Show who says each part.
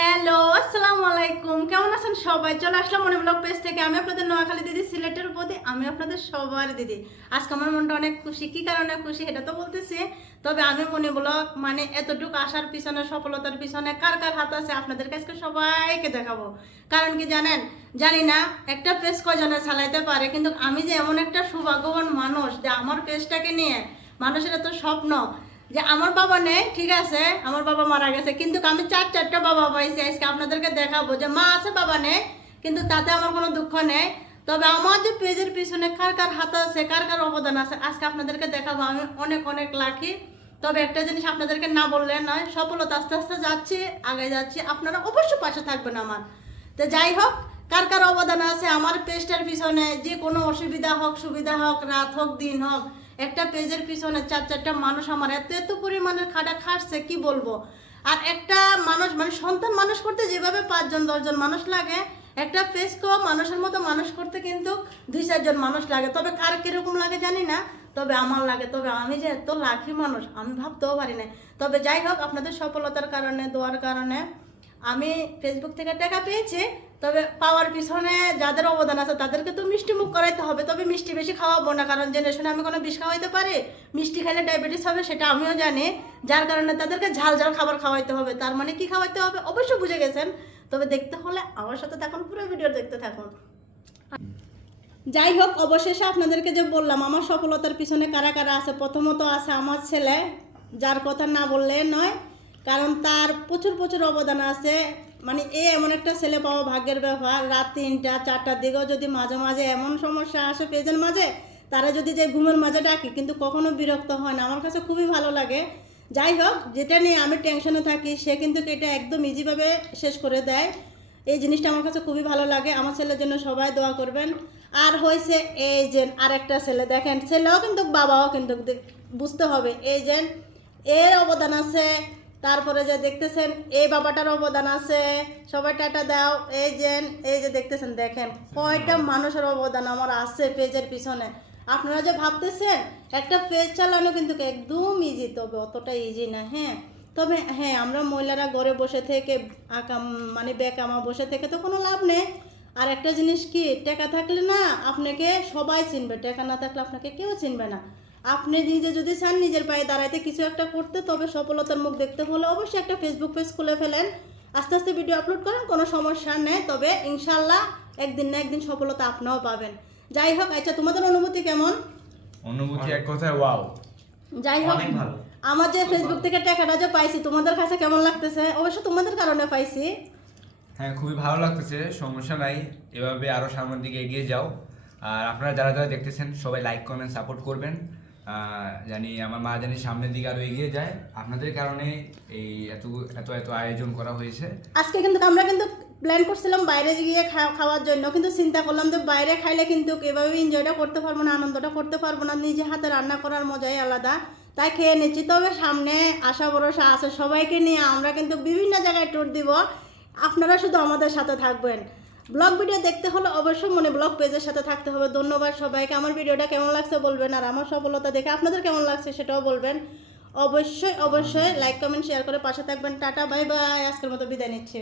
Speaker 1: Hello, আসসালামু আলাইকুম। কেমন আছেন সবাই? চলে আসলাম মনে ব্লগ পেজ থেকে। আমি আপনাদের নোয়াখালী দিদি, সিলেটের প্রতি আমি আপনাদের সবার দিদি। আজকে আমার মনটা অনেক খুশি। কি কারণে খুশি এটা তো বলতেছি। তবে আমি মনে ব্লগ মানে এতটুকু আসার পিছনে, সফলতার পিছনে কার কার হাত আছে আপনাদের কাছে সবাইকে দেখাবো। কারণ কি জানেন? জানি না একটা পেজ কজনে চালাইতে পারে, কিন্তু আমি যে এমন একটা সৌভাগ্যবান মানুষ যে আমার পেজটাকে নিয়ে মানুষের এত স্বপ্ন যে আমার বাবা নেই, ঠিক আছে, আমার বাবা মারা গেছে, কিন্তু আমি চার চারটা বাবা পাইছি, আজকে আপনাদেরকে দেখাবো যে মা আছে, বাবা নেই, কিন্তু তাতে আমার কোনো দুঃখ নেই। তবে আমার যে পেজের পিছনে কার কার হাত আছে, কার কার অবদান আছে, আজকে আপনাদেরকে দেখাবো, আমি অনেক অনেক লাকি তবে একটা জিনিস আপনাদেরকে না বললে নয়, সফলতা আস্তে আস্তে যাচ্ছি আগে যাচ্ছি, আপনারা অবশ্যই পাশে থাকবেন আমার। তো যাই হোক, কার কার অবদান আছে, আমার পেজটার পিছনে যে কোনো অসুবিধা হোক, সুবিধা হোক, রাত হোক, দিন হোক একটা পেজের পিছনে চার চারটা মানুষ আমার এত এত পরিমাণের খাটা খাটছে, কি বলব? আর একটা মানুষ মানে সন্তান মানুষ করতে যেভাবে পাঁচজন, দশজন মানুষ লাগে, একটা পেজ পেজকেও মানুষের মতো মানুষ করতে কিন্তু দুই চারজন মানুষ লাগে। তবে কার কীরকম লাগে জানি না, তবে আমার লাগে। তবে আমি যে এত লাখি মানুষ, আমি ভাবতেও পারি না তবে যাই হোক, আপনাদের সফলতার কারণে, দোয়ার কারণে আমি ফেসবুক থেকে টাকা পেয়েছি, তবে পাওয়ার পিছনে যাদের অবদান আছে তাদেরকে তো মিষ্টি মুখ করাইতে হবে, তবে মিষ্টি বেশি খাওয়াবো না, কারণ জেনে শুনে আমি কোনো বিষ খাওয়াইতে পারি। মিষ্টি খেলে ডায়াবেটিস হবে, সেটা আমিও জানি। যার কারণে তাদেরকে ঝাল ঝাল খাবার খাওয়াইতে হবে, তার মানে কি খাওয়াইতে হবে অবশ্যই বুঝে গেছেন। তবে দেখতে হলে আমার সাথে থাকুন, পুরো ভিডিও দেখতে থাকুন। যাই হোক, অবশেষে আপনাদেরকে যে বললাম, আমার সফলতার পিছনে কারা কারা আছে, প্রথমত আছে আমার ছেলে, যার কথা না বললে নয়। কারণ তার প্রচুর প্রচুর অবদান আছে। মানে এ এমন একটা ছেলে পাওয়া ভাগ্যের ব্যাপার। রাত তিনটা, চারটার দিকেও যদি মাঝে মাঝে এমন সমস্যা আসে পেজের মাঝে, তারা যদি যে ঘুমের মাঝে ডাকে, কিন্তু কখনো বিরক্ত হয় না। আমার কাছে খুবই ভালো লাগে। যাই হোক, যেটা নিয়ে আমি টেনশনে থাকি, সে কিন্তু এটা একদম ইজিভাবে শেষ করে দেয়। এই জিনিসটা আমার কাছে খুবই ভালো লাগে। আমার ছেলের জন্য সবাই দোয়া করবেন। আর হয়েছে এই যে আরেকটা ছেলে, দেখেন, ছেলেও কিন্তু বাবাও কিন্তু বুঝতে হবে। এই যে এর অবদান আছে তারপরে যে দেখতেছেন, এই বাবাটার অবদান আছে। সবাই টাটা দাও। এই যে এই যে দেখতেছেন, দেখেন, কয়টা মানুষের অবদান আমার আছে পেজের পিছনে। আপনারা যে ভাবতেছেন, একটা পেজ চালানো কিন্তু একদম ইজি তবে অতটা ইজি না হ্যাঁ? তবে হ্যাঁ আমরা মহিলারা ঘরে বসে থেকে আকাম মানে বেকামা বসে থেকে তো কোনো লাভ নেই। আর একটা জিনিস কি, টাকা থাকলে না আপনাকে সবাই চিনবে, টাকা না থাকলে আপনাকে কেউ চিনবে না। আপনি নিজে যদি চান নিজের পায়ে দাঁড়াইতে কিছু একটা করতে তবে সফলতার মুখ দেখতে হলে অবশ্যই একটা ফেসবুক পেজ খুলে ফেলেন। আস্তে আস্তে ভিডিও আপলোড করেন কোনো সমস্যা নেই। তবে ইনশাল্লাহ একদিন না একদিন সফলতা আপনিও পাবেন। যাই হোক আচ্ছা তোমাদের অনুভূতি কেমন?
Speaker 2: অনুভূতি এক কথায় ওয়াও
Speaker 1: যাই হোক
Speaker 3: অনেক ভালো।
Speaker 1: আমার যে ফেসবুক থেকে টাকাটা যে পাইছি তোমাদের কাছে কেমন লাগতেছে? অবশ্য তোমাদের কারণে পাইছি।
Speaker 2: হ্যাঁ খুবই ভালো লাগতেছে সমস্যা নাই। এভাবে আরও সামনের দিকে এগিয়ে যাও। আর আপনারা যারা যারা দেখতেছেন সবাই লাইক কমেন্ট সাপোর্ট করবেন। জানি আমার মা জানি সামনের দিকে আরও এগিয়ে যায়। আপনাদের কারণে এই এত এত এত আয়োজন করা হয়েছে।
Speaker 1: আজকে কিন্তু আমরা কিন্তু প্ল্যান করছিলাম বাইরে গিয়ে খাওয়ার জন্য, কিন্তু চিন্তা করলাম যে বাইরে খাইলে কিন্তু এভাবে এনজয়টা করতে পারব না, আনন্দটা করতে পারব না, নিজে হাতে রান্না করার মজাই আলাদা। তাই খেয়ে নিচ্ছি। তবে সামনে আশা ভরসা আছে সবাইকে নিয়ে আমরা কিন্তু বিভিন্ন জায়গায় ট্যুর দিব। আপনারা শুধু আমাদের সাথে থাকবেন। ব্লগ ভিডিও দেখতে হলে অবশ্যই মনে ব্লগ পেজের সাথে থাকতে হবে। ধন্যবাদ সবাইকে। আমার ভিডিওটা কেমন লাগছে বলবেন আর আমার সফলতা দেখে আপনাদের কেমন লাগছে সেটাও বলবেন। অবশ্যই অবশ্যই লাইক কমেন্ট শেয়ার করে পাশে থাকবেন। টাটা বাই বাই আজকের মতো বিদায় নিচ্ছি।